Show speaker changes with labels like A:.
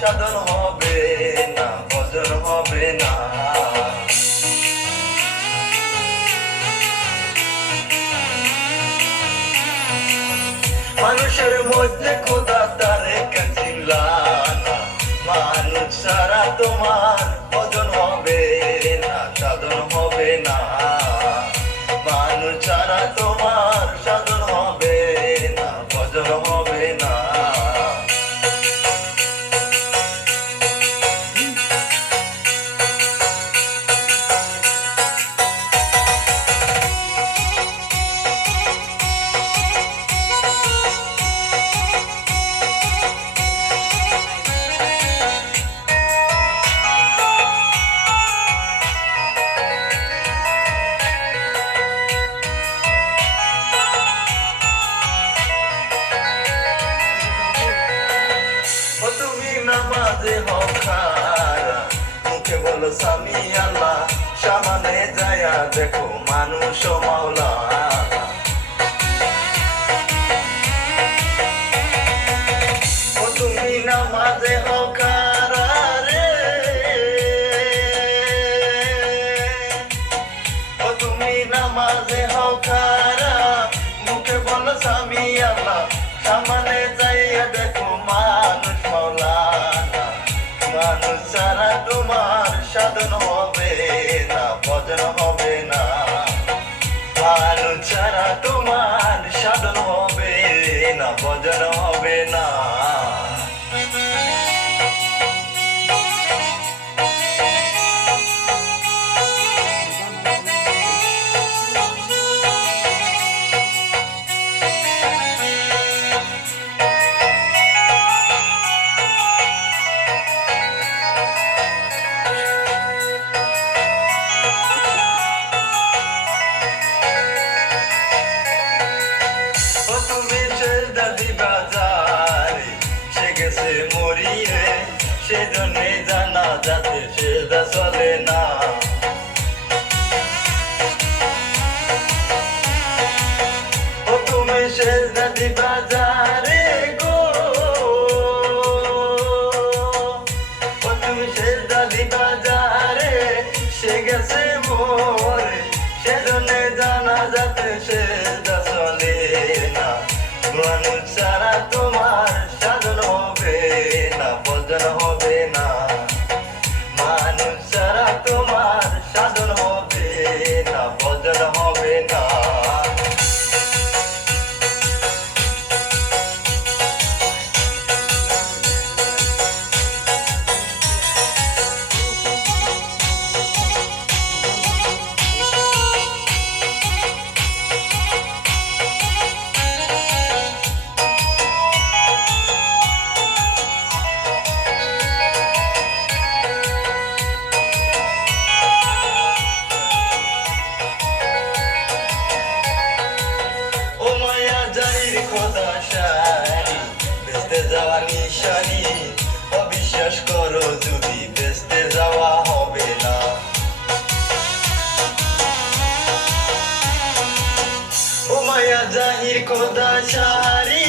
A: সাধন হবে না হবে না। মানুষের মধ্যে খোদা তারে মানুষ সারা তোমার ভজন হবে না, সাধন হবে না। মানুষ সারা তোমার সাধন হবে না, ভজন হবে হও খারা মুখে বলো সামি আল্লাহ সামানে যায় দেখো মানুষ মাওলা যাতে সেজদা চলে না ও তুমি সেজদা দিবা যারে গো ও তুমি সেজদা দিবা যারে, সে গেছে জানির খোদা যাওয়া অবিশ্বাস করো যদি বেসতে যাওয়া হবে না। ও মায়া জাহির খোদা শানি